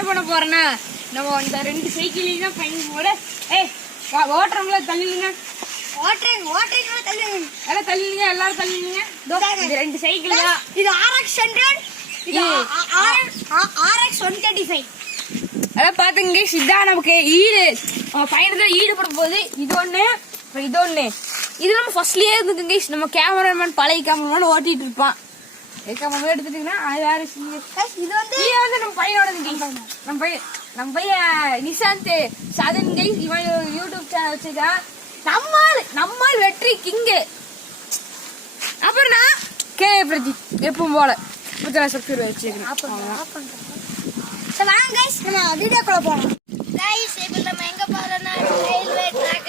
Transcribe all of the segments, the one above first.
என்ன பண்ண போறேன்னா நம்ம இந்த 2 சைக்கிளையும் தான் ஃபைன் போட. ஓட்டுறவங்கள தள்ளிடுங்க. ஓட்டுறீங்களா தள்ளுங்க. எல்லாம் தள்ளிடுங்க, எல்லாரும் தள்ளிடுங்க. இந்த 2 சைக்கிள் தான். இது RX 100, இது RX 135. அதான் பாத்துங்க கைஸ், இதான் நமக்கு பையனுக்கு ஈடுபட போகுது. இது ஒண்ணு, இது ஒண்ணு. இது நம்ம ஃபர்ஸ்ட்லயே இருக்கு கைஸ். நம்ம கேமராமேன் பழைய கேமராமேன் ஓட்டிட்டு இருப்பான். கேமரா எடுத்துட்டீங்கன்னா அது வேற. இது வந்து நம்ம பையனோட நம்ம பையன் நிசாந்த் சதன் கைஸ். இவன் யூடியூப் சேனல் வச்சிருக்கான். நம்மால் வெற்றி கிங்கு. அப்புறம் நான் கே பிரதீப் எப்பவும் போல சப்ஸ்கிரைப் வச்சிருக்கேன். வாங்க கைஸ், நம்ம வீடியோக்குள்ள போலாம். கைஸ் இப்போ நம்ம எங்க போறோம்னா ரயில்வே ட்ராக்.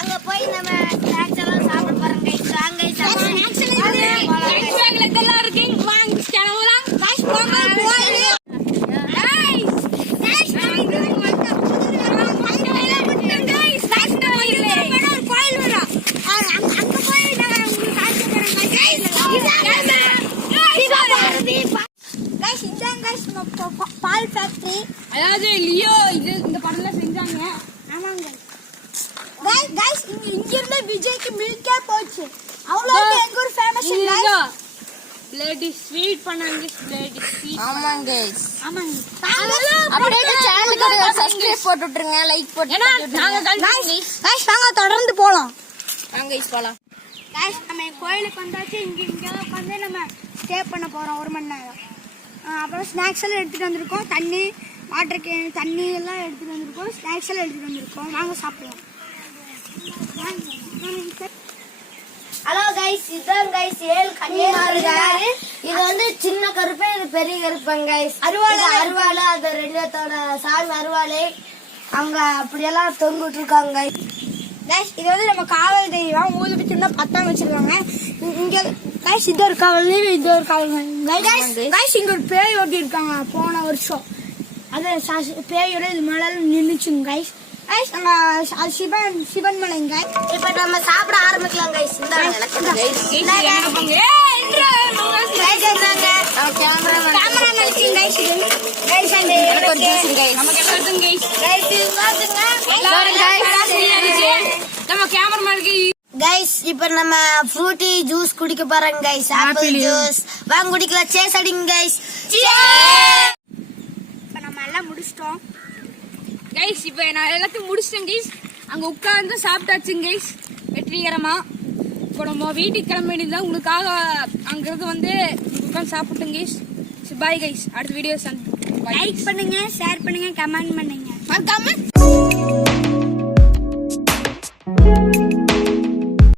அங்க போய் நம்ம ஸ்நாக்ஸ் எல்லாம் சாப்பிட போறோம் கைஸ். வாங்க கைஸ், ஸ்நாக்ஸ்ல எல்லாம் இருக்கு. வாங்க கிளம்பலாம். கைஸ் போங்க கோயில். கைஸ் நம்ம இங்க வந்து கோயில் வர. அங்க போய் நான் உங்களுக்கு காட்சி தரேன் கைஸ். கைஸ் இதான் கைஸ் நம்ம பால் ஃபேக்டரி. அதாவது லியோ இது இந்த படத்துல செஞ்சாங்க. ஆமாங்க கைஸ், இங்க இருந்து விஜய்க்கு மில்கே போச்சு. அவ்வளவு எங்க ஒரு ஃபேமஸ் கைஸ். பிளேடி ஸ்வீட் பண்ணாங்க. பிளேடி ஸ்வீட். ஆமாங்க கைஸ், ஆமாங்க. அப்படியே சேனலுக்கு சப்ஸ்கிரைப் போட்டு விட்டுருங்க, லைக் போட்டு. நாங்க கைஸ் நாங்க தொடர்ந்து போலாம். வாங்க கைஸ் போலாம். கைஸ் நம்ம கோயிலுக்கு வந்தாச்சு. இங்க வந்து நம்ம ஸ்டே பண்ண போறோம் 1 மணி நேரம். அப்புறம் ஸ்நாக்ஸ் எல்லாம் எடுத்துட்டு வந்திருக்கோம். வாட்டர் கேன் தண்ணி எல்லாம் எடுத்துட்டு வந்திருக்கோம். ஸ்நாக்ஸ் எல்லாம் எடுத்துட்டு வந்திருக்கோம். வாங்க சாப்பிடலாம். ஹலோ கைஸ், இதான் கைஸ் 7 கன்னிமார்கள். இது வந்து சின்ன கருப்பு, இது பெரிய கருப்பன் கைஸ். அருவாள் அது ரெடியத்தோட சாமி அருவாள். அவங்க அப்படியெல்லாம் தொங்கிட்டு இருக்காங்க கைஸ். இது வந்து நம்ம காவல் தெய்வம். ஊதுபத்தினா 10 வச்சிருக்காங்க இங்க கைஸ். இது ஒரு காவல், இது ஒரு காவல் கைஸ். இங்க ஒரு பேய் ஓட்டி இருக்காங்க போன வருஷம். அது பேயோட இது மேல நின்னுச்சுங்க கைஸ். கைஸ் அங்க சிவன் மலைங்க. இப்ப நம்ம சாப்பிட ஆரம்பிக்கலாம் கைஸ். கைஸ் இப்ப நம்ம ஃப்ரூட்டி ஜூஸ் குடிக்க போறோம் கைஸ். ஆப்பிள் ஜூஸ் வாங்க குடிக்கலாம். சேஸ் அடிங்க கைஸ். இப்ப நம்ம எல்லாம் முடிச்சிட்டோம் கைஸ். இப்ப நான் எல்லாத்தையும் முடிச்சிட்டேன் கைஸ். அங்க உட்கார்ந்து சாப்பிட்டாச்சு கைஸ் வெற்றிகரமா. இப்போ நம்ம வீட்டுக்கு கிளம்ப வேண்டியதுதான். உங்களுக்காக அங்கிருந்து வந்து உட்காந்து சாப்பிட்டோம் கைஸ். பாய் கைஸ், அடுத்த வீடியோ லைக் பண்ணுங்க, ஷேர் பண்ணுங்க, கமெண்ட் பண்ணுங்க.